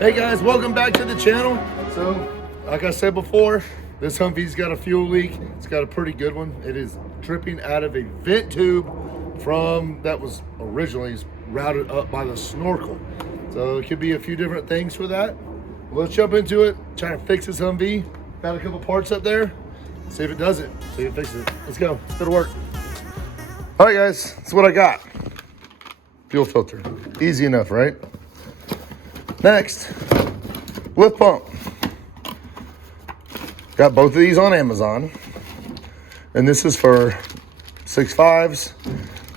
Hey guys, welcome back to the channel. So, like I said before, this Humvee's got a fuel leak. It's got a pretty good one. It is dripping out of a vent tube that was originally routed up by the snorkel. So it could be a few different things for that. Let's jump into it, try to fix this Humvee. Got a couple parts up there. See if it does it, see if it fixes it. Let's go, go to work. All right guys, that's what I got. Fuel filter, easy enough, right? Next, lift pump. Got both of these on Amazon. And this is for 6.5s.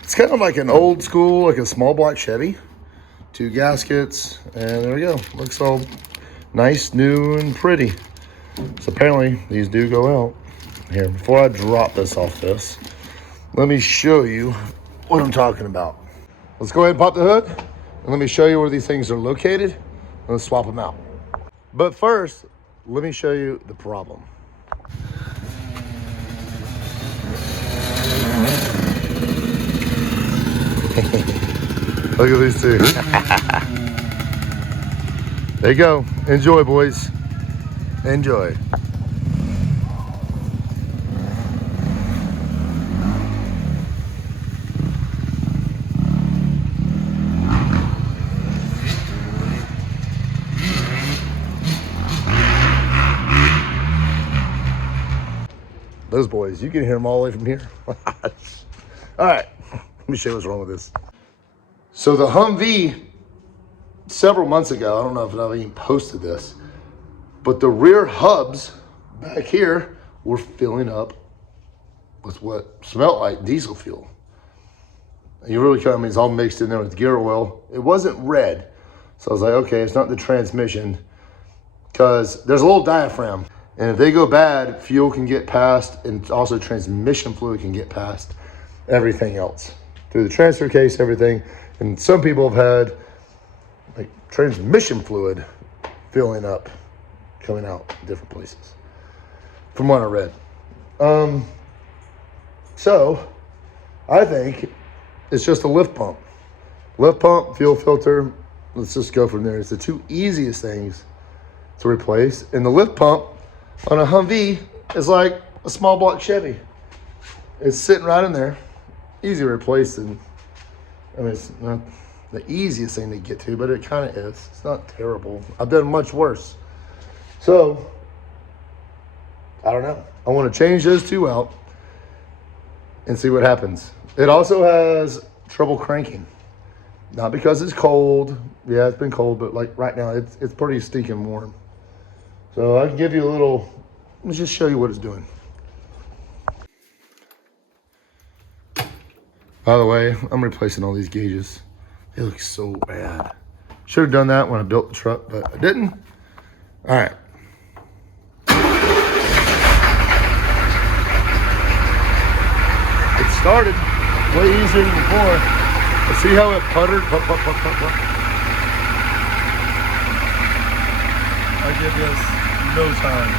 It's kind of like an old school, like a small block Chevy. 2 gaskets, and there we go. Looks all nice, new, and pretty. So apparently these do go out. Here, before I drop this off this, let me show you what I'm talking about. Let's go ahead and pop the hood, and let me show you where these things are located. Let's swap them out. But first, let me show you the problem. Look at these two. There you go. Enjoy, boys. Enjoy. Those boys, you can hear them all the way from here. All right, let me show you what's wrong with this. So the Humvee, several months ago, I don't know if I've even posted this, but the rear hubs back here were filling up with what smelled like diesel fuel. And you really kind of, I mean, it's all mixed in there with gear oil. It wasn't red. So I was like, okay, it's not the transmission, because there's a little diaphragm. And if they go bad, fuel can get past, and also transmission fluid can get past everything else. Through the transfer case, everything. And some people have had like transmission fluid filling up, coming out different places, from what I read. So I think it's just a lift pump. Lift pump, fuel filter, let's just go from there. It's the two easiest things to replace. And the lift pump on a Humvee is like a small block Chevy. It's sitting right in there, easy to replace. And I mean, it's not the easiest thing to get to, but it kind of is. It's not terrible. I've done much worse. So, I don't know. I want to change those two out and see what happens. It also has trouble cranking. Not because it's cold. Yeah, it's been cold, but like right now, it's pretty stinking warm. So I can give you a little, let me just show you what it's doing. By the way, I'm replacing all these gauges. They look so bad. Should have done that when I built the truck, but I didn't. All right. It started way easier than before. But see how it puttered? Putt, putt, putt, putt, putt. I give this no time.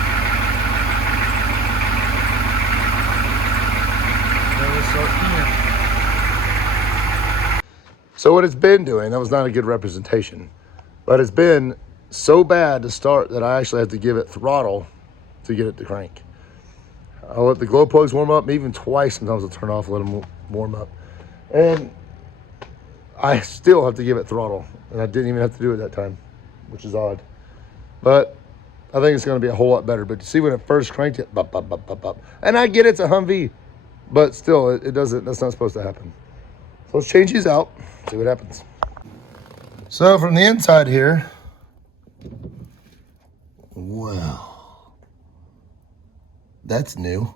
Now let's start here. So what it's been doing, that was not a good representation, but it's been so bad to start that I actually have to give it throttle to get it to crank. I'll let the glow plugs warm up, even twice sometimes I'll turn off, let them warm up. And I still have to give it throttle, and I didn't even have to do it that time, which is odd. But I think it's gonna be a whole lot better. But you see when it first cranked it, bop, bop, bop, bop, bop. And I get it's a Humvee, but still, it doesn't, that's not supposed to happen. So let's change these out, see what happens. So from the inside here, wow, that's new.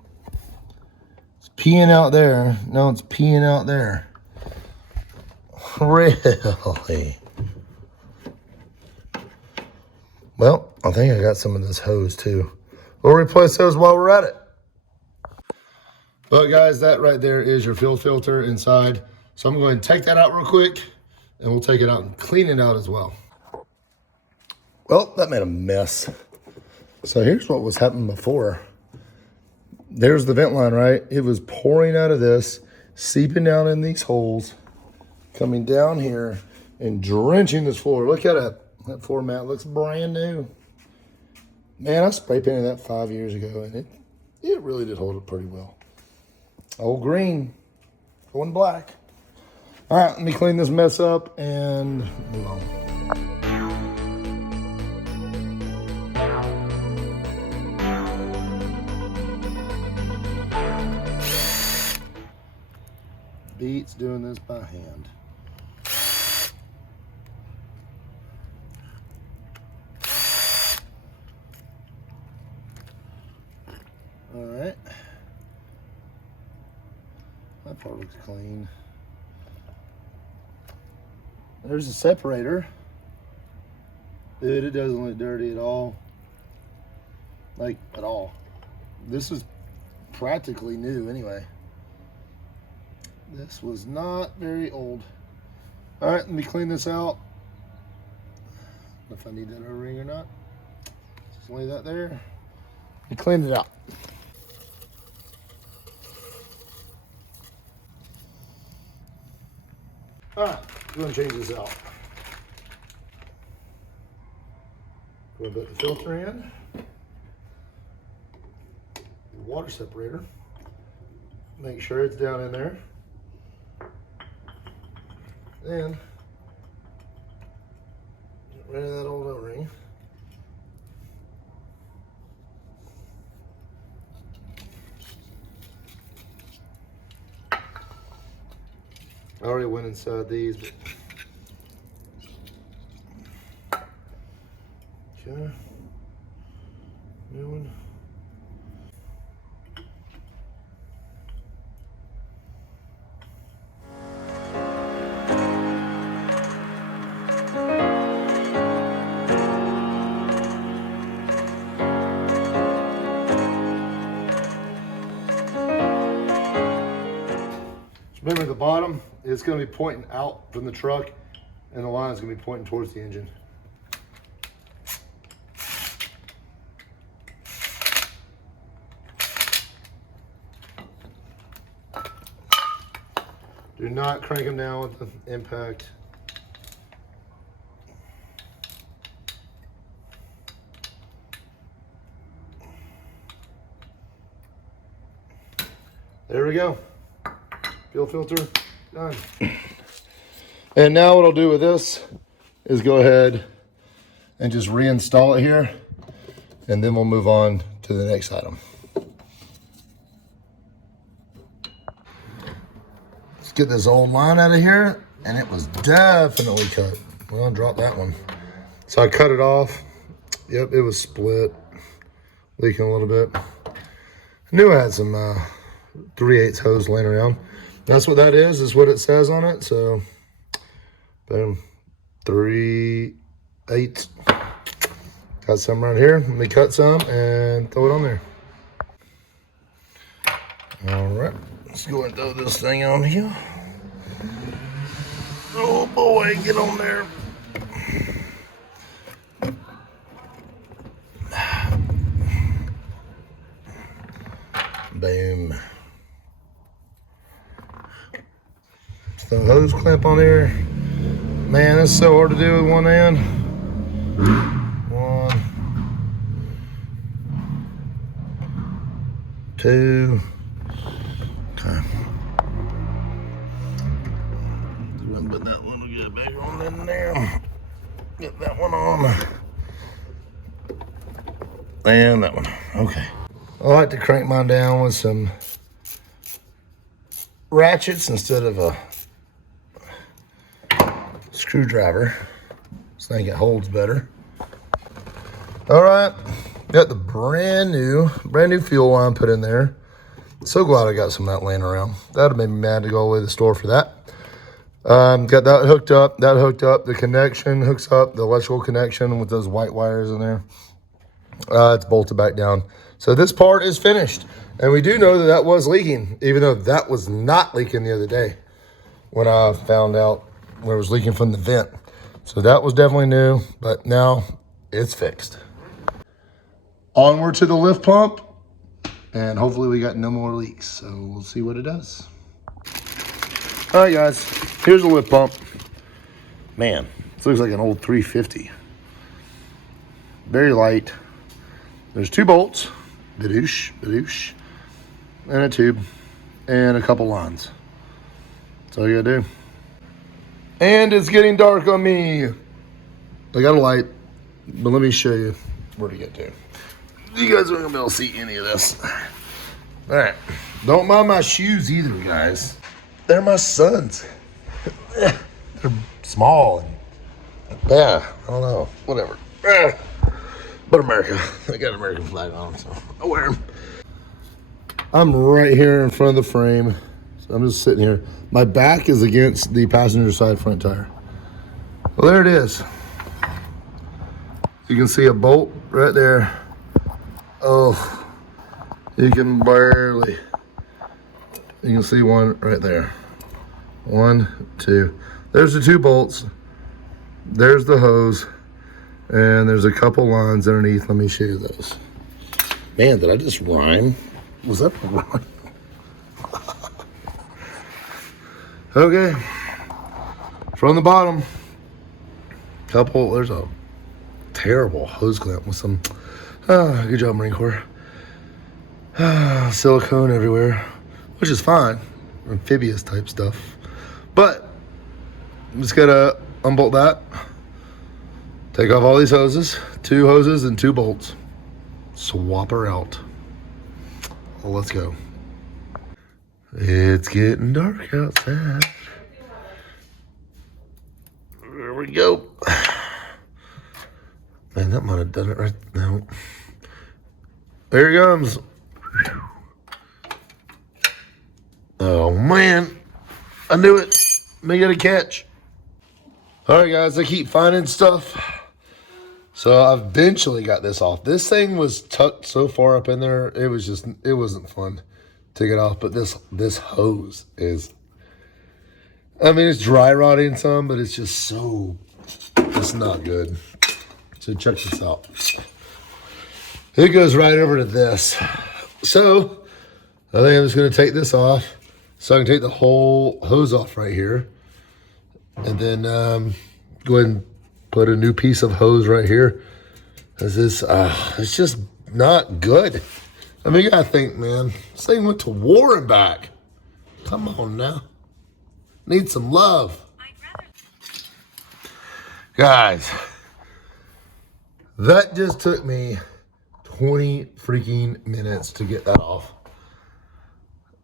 It's peeing out there. No, it's peeing out there. Really? Well, I think I got some of this hose too. We'll replace those while we're at it. But guys, that right there is your fuel filter inside. So I'm going to take that out real quick, and we'll take it out and clean it out as well. Well, that made a mess. So here's what was happening before. There's the vent line, right? It was pouring out of this, seeping down in these holes, coming down here and drenching this floor. Look at it. That floor mat looks brand new. Man, I spray painted that 5 years ago, and it really did hold up pretty well. Old green, going black. All right, let me clean this mess up and move on. Beats doing this by hand. All right. That part looks clean. There's a separator. Dude, it doesn't look dirty at all. Like, at all. This is practically new anyway. This was not very old. All right, let me clean this out. I don't know if I need that O-ring or not. Just lay that there. I cleaned it out. All right, go and change this out. Go and put the filter in. The water separator. Make sure it's down in there. Then get rid of that old O-ring. I already went inside these, but okay, new one. Remember, the bottom is going to be pointing out from the truck, and the line is going to be pointing towards the engine. Do not crank them down with the impact. There we go. Fuel filter done. And now what I'll do with this is go ahead and just reinstall it here, and then we'll move on to the next item. Let's get this old line out of here, and it was definitely cut. Well, I'll drop that one. So I cut it off. Yep, it was split, leaking a little bit. I knew I had some 3/8 hose laying around. That's what that is what it says on it. So, boom, 3/8. Got some right here. Let me cut some and throw it on there. All right, let's go and throw this thing on here. Oh boy, get on there. Boom. The hose clamp on there. Man, that's so hard to do with one hand. One, two. Okay. Put that one to get bigger one in there. Get that one on. And that one. Okay. I like to crank mine down with some ratchets instead of a screwdriver. I think it holds better. All right, got the brand new fuel line put in there. So glad I got some of that laying around. That would have made me mad to go all the way to the store for that. Got that hooked up. The connection hooks up, the electrical connection with those white wires in there. It's bolted back down. So this part is finished. And we do know that that was leaking, even though that was not leaking the other day when I found out where it was leaking from the vent. So that was definitely new, but now it's fixed. Onward to the lift pump, and hopefully we got no more leaks. So we'll see what it does. All right, guys, here's the lift pump. Man, this looks like an old 350. very light. There's 2 bolts, badoosh, badoosh, and a tube, and a couple lines. That's all you gotta do. And it's getting dark on me. I got a light, but let me show you where to get to. You guys aren't gonna be able to see any of this. All right, don't mind my shoes either, guys. They're my sons. They're small and yeah, I don't know, whatever. But America, I got an American flag on them, so I wear them. I'm right here in front of the frame. So I'm just sitting here. My back is against the passenger side front tire. Well, there it is. You can see a bolt right there. Oh, you can barely. You can see one right there. 1, 2. There's the 2 bolts. There's the hose. And there's a couple lines underneath. Let me show you those. Man, did I just rhyme? Was that a rhyme? Okay. From the bottom, there's a terrible hose clamp with some, good job, Marine Corps. Silicone everywhere, which is fine. Amphibious type stuff. But I'm just gonna unbolt that. Take off all these hoses, 2 hoses and 2 bolts. Swap her out. Well, let's go. It's getting dark outside. There we go. Man, that might have done it right now. There he comes. Oh man, I knew it. May get a catch. All right, guys, I keep finding stuff. So I eventually got this off. This thing was tucked so far up in there, it wasn't fun to get off. But this hose is, I mean, it's dry rotting some, but it's just it's not good. So check this out. It goes right over to this. So I think I'm just gonna take this off so I can take the whole hose off right here. And then go ahead and put a new piece of hose right here. It's just not good. I mean, you gotta think, man. This thing went to war and back. Come on now. Need some love. Guys, that just took me 20 freaking minutes to get that off.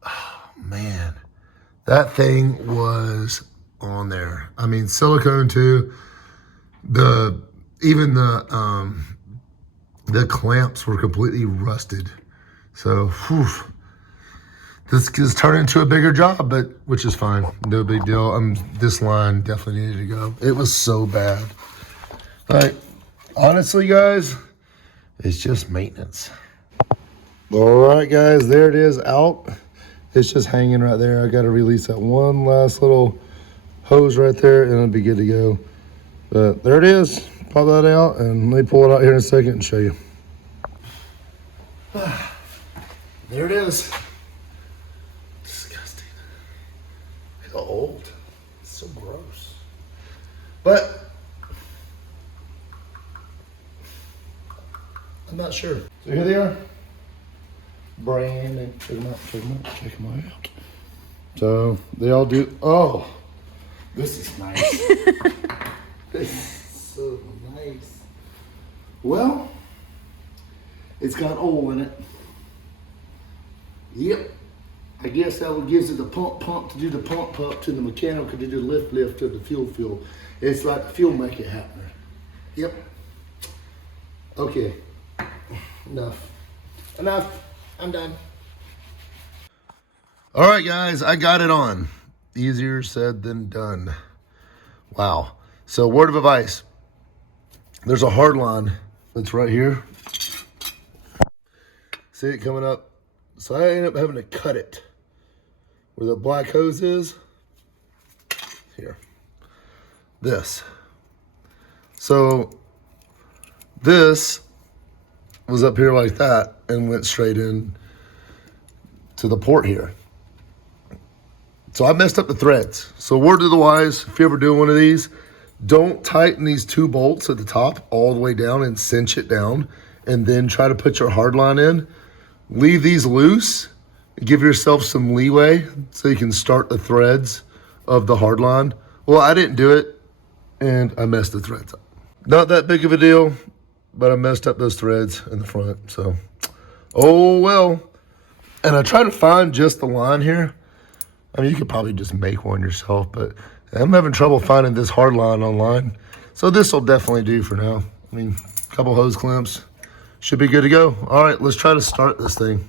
Oh, man. That thing was on there. I mean, silicone too. Even the clamps were completely rusted. So, whew, this is turning into a bigger job, but which is fine. No big deal. This line definitely needed to go. It was so bad. Like, honestly, guys, it's just maintenance. All right, guys, there it is out. It's just hanging right there. I got to release that one last little hose right there, and it'll be good to go. But there it is. Pop that out, and let me pull it out here in a second and show you. There it is. Disgusting. How old. It's so gross. But I'm not sure. So here they are. Brand new. Check them out. Check them out. Check them out. So they all do. Oh, this is nice. This is so nice. Well, it's got oil in it. Yep. I guess that what gives it the pump to do the pump to the mechanical to do the lift to the fuel. It's like fuel make it happen. Yep. Okay. Enough. I'm done. All right, guys, I got it on. Easier said than done. Wow. So word of advice. There's a hard line that's right here. See it coming up? So I ended up having to cut it. Where the black hose is. Here. This. So this was up here like that and went straight in to the port here. So I messed up the threads. So word to the wise, if you ever do one of these, Don't tighten these 2 bolts at the top all the way down and cinch it down, and then try to put your hard line in. Leave these loose, give yourself some leeway so you can start the threads of the hard line. Well, I didn't do it, and I messed the threads up. Not that big of a deal, but I messed up those threads in the front, so oh well. And I tried to find just the line here. I mean, you could probably just make one yourself, but I'm having trouble finding this hard line online. So this will definitely do for now. I mean, a couple hose clamps should be good to go. All right, let's try to start this thing.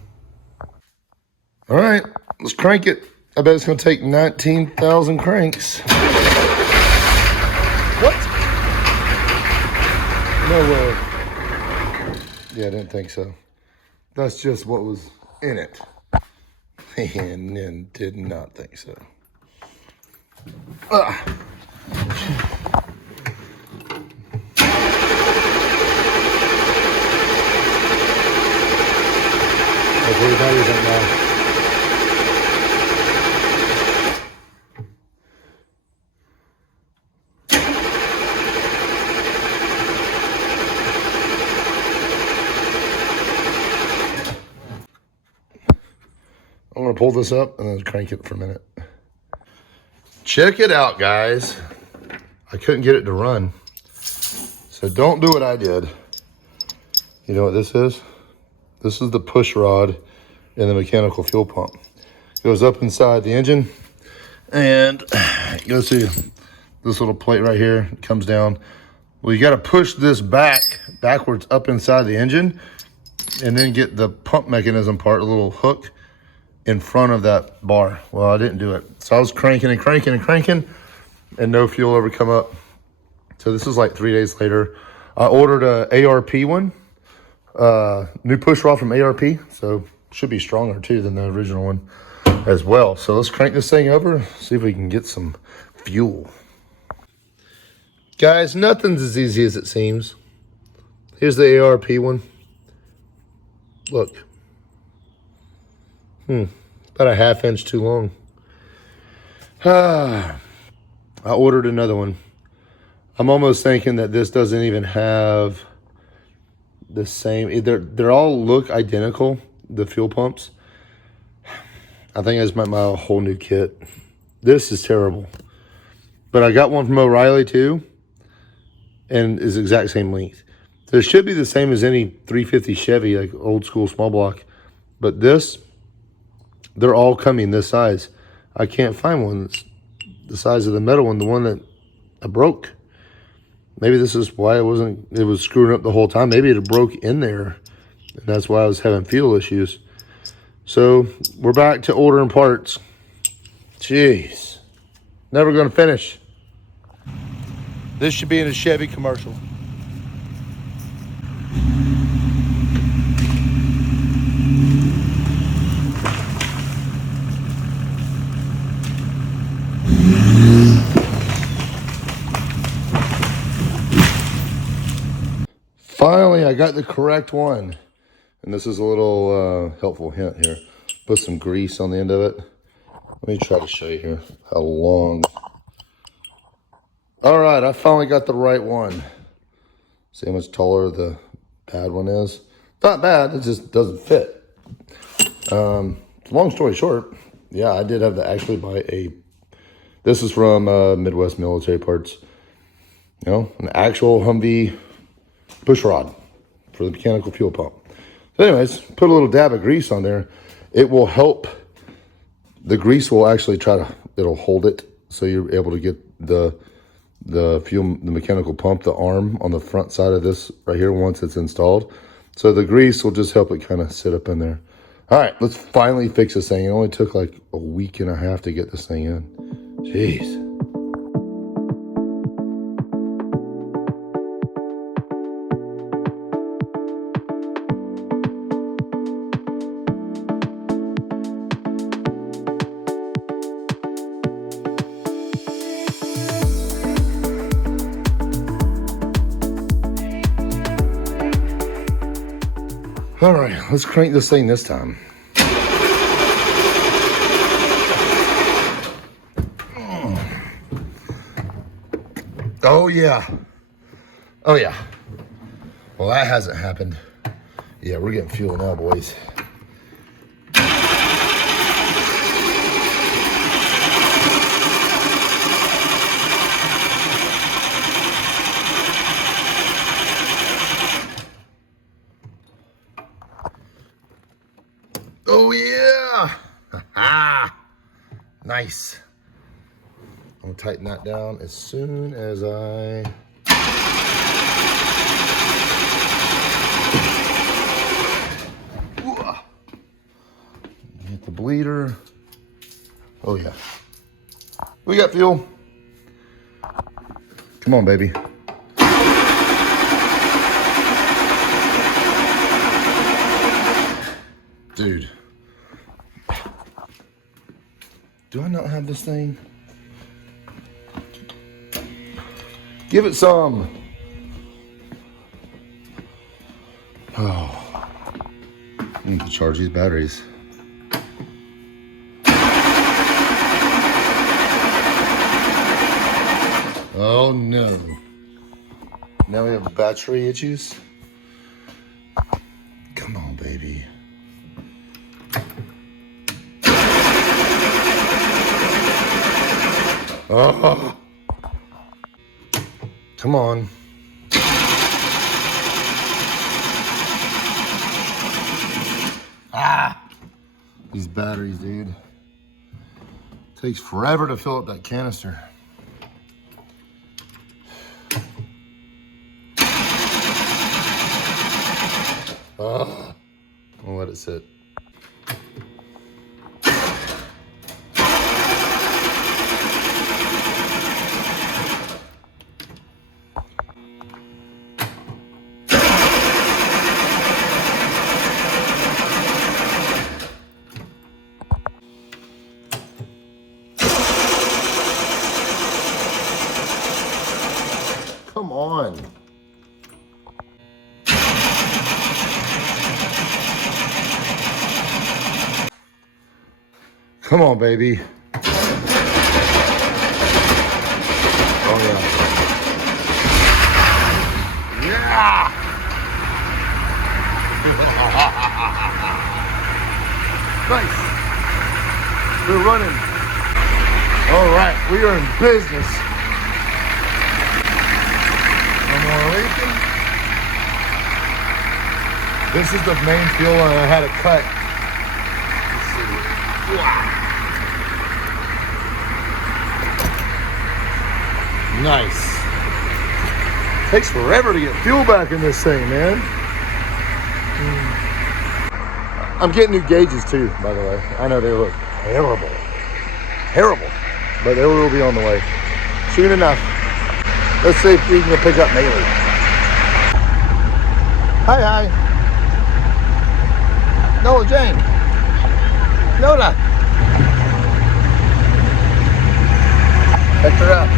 All right, let's crank it. I bet it's gonna take 19,000 cranks. What? No way. Yeah, I didn't think so. That's just what was in it. And then did not think so. Everybody's in now. I'm gonna pull this up and then crank it for a minute. Check it out, guys. I couldn't get it to run. So don't do what I did. You know what this is? This is the push rod in the mechanical fuel pump. It goes up inside the engine and it goes to this little plate right here. It comes down. Well, you gotta push this backwards up inside the engine and then get the pump mechanism part, a little hook, in front of that bar. Well, I didn't do it. So I was cranking and cranking and cranking and no fuel ever come up. So this is like 3 days later. I ordered a ARP one, new push rod from ARP. So should be stronger too than the original one as well. So let's crank this thing over, see if we can get some fuel. Guys, nothing's as easy as it seems. Here's the ARP one. Look. About a ½ inch too long. I ordered another one. I'm almost thinking that this doesn't even have the same. They're all look identical, the fuel pumps. I think I just might buy a whole new kit. This is terrible. But I got one from O'Reilly too, and is exact same length. So it should be the same as any 350 Chevy, like old school small block. But this, they're all coming this size. I can't find one that's the size of the metal one, the one that I broke. Maybe this is why it was screwing up the whole time. Maybe it broke in there, and that's why I was having fuel issues. So we're back to ordering parts. Jeez, never gonna finish. This should be in a Chevy commercial. Finally, I got the correct one. And this is a little helpful hint here. Put some grease on the end of it. Let me try to show you here how long. All right, I finally got the right one. See how much taller the bad one is? Not bad, it just doesn't fit. Long story short, yeah, I did have to actually buy this is from Midwest Military Parts. You know, an actual Humvee push rod for the mechanical fuel pump. So anyways, put a little dab of grease on there. It will help. The grease will actually it'll hold it so you're able to get the mechanical pump, the arm on the front side of this right here once it's installed. So the grease will just help it kind of sit up in there. All right, let's finally fix this thing. It only took like a week and a half to get this thing in. Jeez. All right, let's crank this thing this time. Oh yeah. Oh yeah. Well, that hasn't happened. Yeah, we're getting fuel now, boys. Oh yeah. Ha. Nice. I'm gonna tighten that down as soon as I hit the bleeder. Oh yeah. We got fuel. Come on, baby. Dude. Do I not have this thing? Give it some. Oh. I need to charge these batteries. Oh no. Now we have battery issues. Come on, baby. Oh. Come on. Ah. These batteries, dude. Takes forever to fill up that canister. Oh. I'll let it sit. Come on. Come on, baby. Oh, yeah. Yeah! Nice. We're running. All right, we are in business. No more leaking. This is the main fuel and I had it cut. Let's see. Wow. Nice. Takes forever to get fuel back in this thing, man. I'm getting new gauges too, by the way. I know they look terrible. Terrible. But they will be on the way. Soon enough. Let's see if we can pick up Maylee. Hi. Nola Jane. Nola. Picked her up.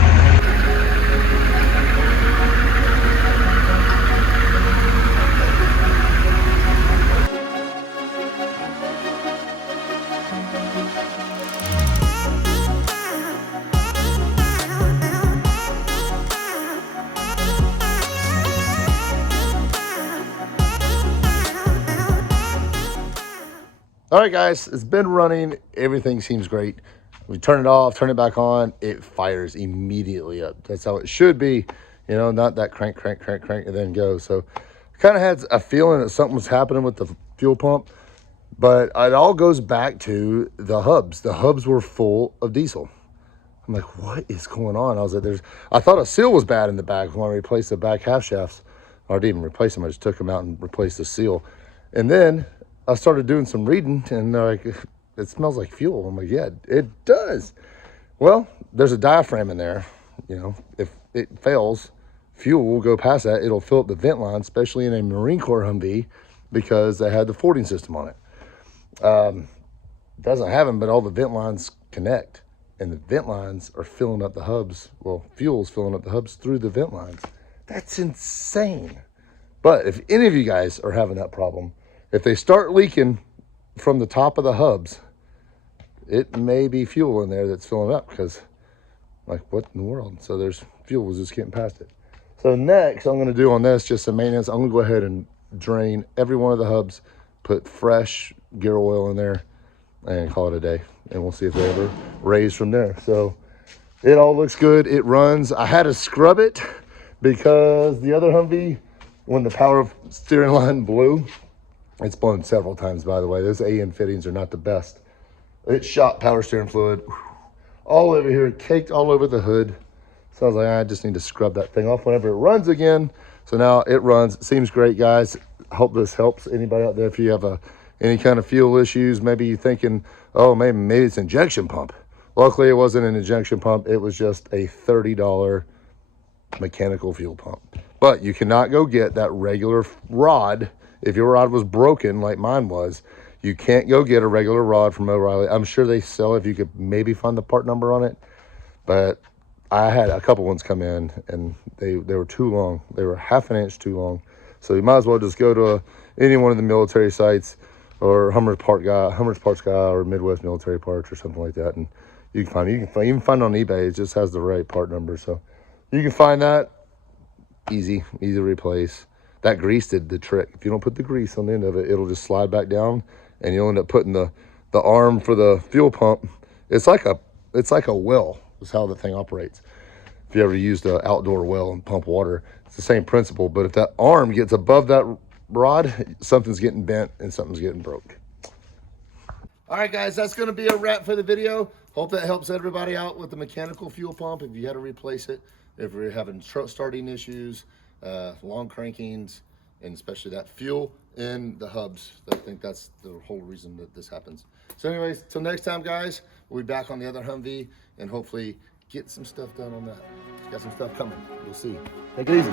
All right, guys, it's been running. Everything seems great. We turn it off, turn it back on, it fires immediately up. That's how it should be, you know, not that crank, and then go. So I kind of had a feeling that something was happening with the fuel pump, but it all goes back to the hubs. The hubs were full of diesel. I'm like, what is going on? I was like, I thought a seal was bad in the back when I replaced the back half shafts. Or I didn't even replace them, I just took them out and replaced the seal. And then I started doing some reading and they're like, it smells like fuel. I'm like, yeah, it does. Well, there's a diaphragm in there. You know, if it fails, fuel will go past that. It'll fill up the vent line, especially in a Marine Corps Humvee, because they had the fording system on it. Doesn't have them, but all the vent lines connect. And the vent lines are filling up the hubs. Well, fuel's filling up the hubs through the vent lines. That's insane. But if any of you guys are having that problem, if they start leaking from the top of the hubs, it may be fuel in there that's filling up, because Like, what in the world? So there's fuel was just getting past it. So next I'm gonna do on this, just some maintenance. I'm gonna go ahead and drain every one of the hubs, put fresh gear oil in there, and call it a day. And we'll see if they ever raise from there. So it all looks good. It runs. I had to scrub it because the other Humvee, when the power steering line blew, it's blown several times, by the way. Those AN fittings are not the best. It shot power steering fluid all over here, caked all over the hood. So I was like, I just need to scrub that thing off whenever it runs again. So now it runs. It seems great, guys. I hope this helps anybody out there. If you have any kind of fuel issues, maybe you're thinking, oh, maybe it's injection pump. Luckily, it wasn't an injection pump. It was just a $30 mechanical fuel pump. But you cannot go get that regular rod. If your rod was broken like mine was, you can't go get a regular rod from O'Reilly. I'm sure they sell it if you could maybe find the part number on it. But I had a couple ones come in and they were too long. They were half an inch too long. So you might as well just go to any one of the military sites or Hummer's Parts Guy or Midwest Military Parts or something like that. And you can find even on eBay. It just has the right part number. So you can find that. Easy to replace. That grease did the trick. If you don't put the grease on the end of it, it'll just slide back down and you'll end up putting the arm for the fuel pump. It's like a well is how the thing operates. If you ever used an outdoor well and pump water, it's the same principle. But if that arm gets above that rod, something's getting bent and something's getting broke. All right, guys, that's going to be a wrap for the video. Hope that helps everybody out with the mechanical fuel pump if you had to replace it, if you're having starting issues, long crankings, and especially that fuel in the hubs. I think that's the whole reason that this happens. So anyways, till next time, guys, we'll be back on the other Humvee and hopefully get some stuff done on that. Got some stuff coming. We'll see. Take it easy.